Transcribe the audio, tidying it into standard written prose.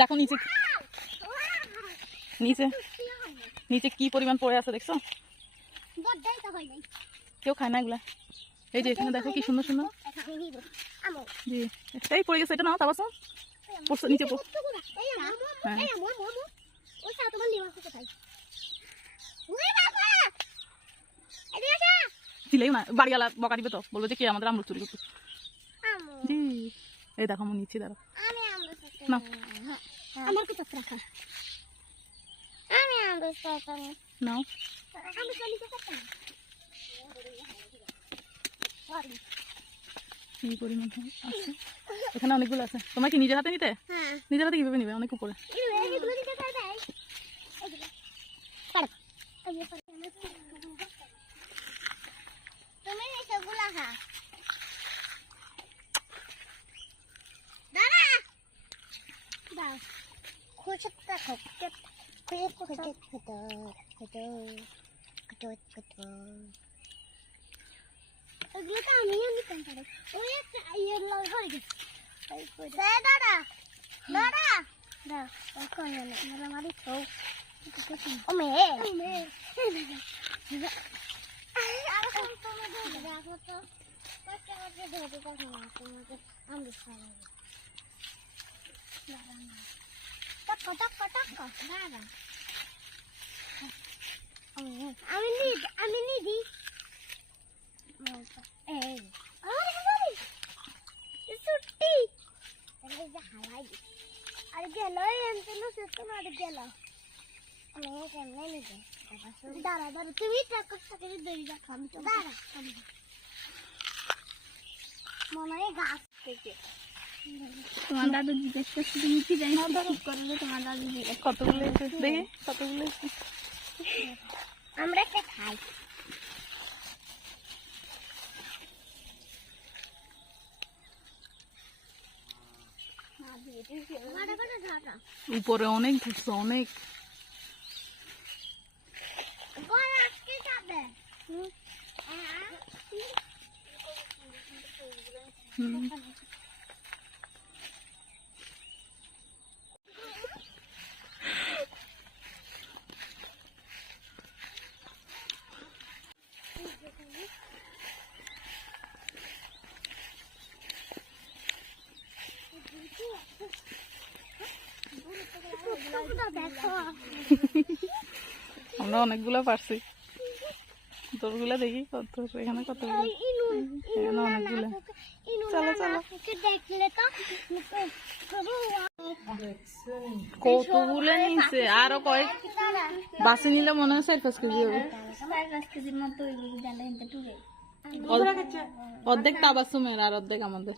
দেখো নিচে নিচে নিচে কি পরিমাণ পড়ে আছে দেখছো? কেউ খায় না এগুলা। এই যে এখানে দেখো কি সুন্দর সুন্দর। জি এই পড়ে গেছে, এটা নাও তাবাস পড়ছে নিচে দিলেই না, বাড়িওয়ালা বকা দিবে তো, বলবো যে কে আমাদের আমরুদ চুরি করতো। জি এই দেখো আমার নিচে দাঁড়া না আমার কি পাত্র রাখা আমি আমরুদ নাও। কি পরিমাণ আছে এখানে, অনেকগুলো আছে। তোমার কি নিজের হাতে নিতে? নিজের হাতে কিভাবে নিবে, অনেক উপরে। এগুলো তো আমিও নিতাম পারি। ওই একটা ইয়ের লাল হয়ে গেছে। দাদা দাদা দাদা ওখানে মেলা মারি তো ও মেয়ে আর কোন তোমার দেখো তো কষ্ট করে ধরে কথা না তোমাকে আমি খাওয়াবো দাদা না টাক টাক টাক দাদা আমি নিদি এই ছুটি এই যে হালাই আর গেল এন্তেলো সেতো না গেল আমি কেমনে নিবে দাঁড়া দাঁড়া তুমি টাকা টাকা দড়ি রাখো আমি তো দাঁড়া মনে হয় গাছ থেকে তোমার দাদু জিজ্ঞেস করছে তুমি কি জানি ঠিক করলে তোমার দাদু জিজ্ঞেস কতগুলো দেখি কতগুলো আমরা একটা খাই উপরে অনেক ধরছে, অনেক। আমরা অনেকগুলো পারছি, তোরগুলো দেখি কত এখানে, কতগুলো এখানে অনেকগুলো। চলো চলো কতগুলো নিচ্ছে, আরো কয়েক বাসে নিলে মনে হয় 4-5 কেজি হবে। অর্ধেক তাবাসুমের আর অর্ধেক আমাদের।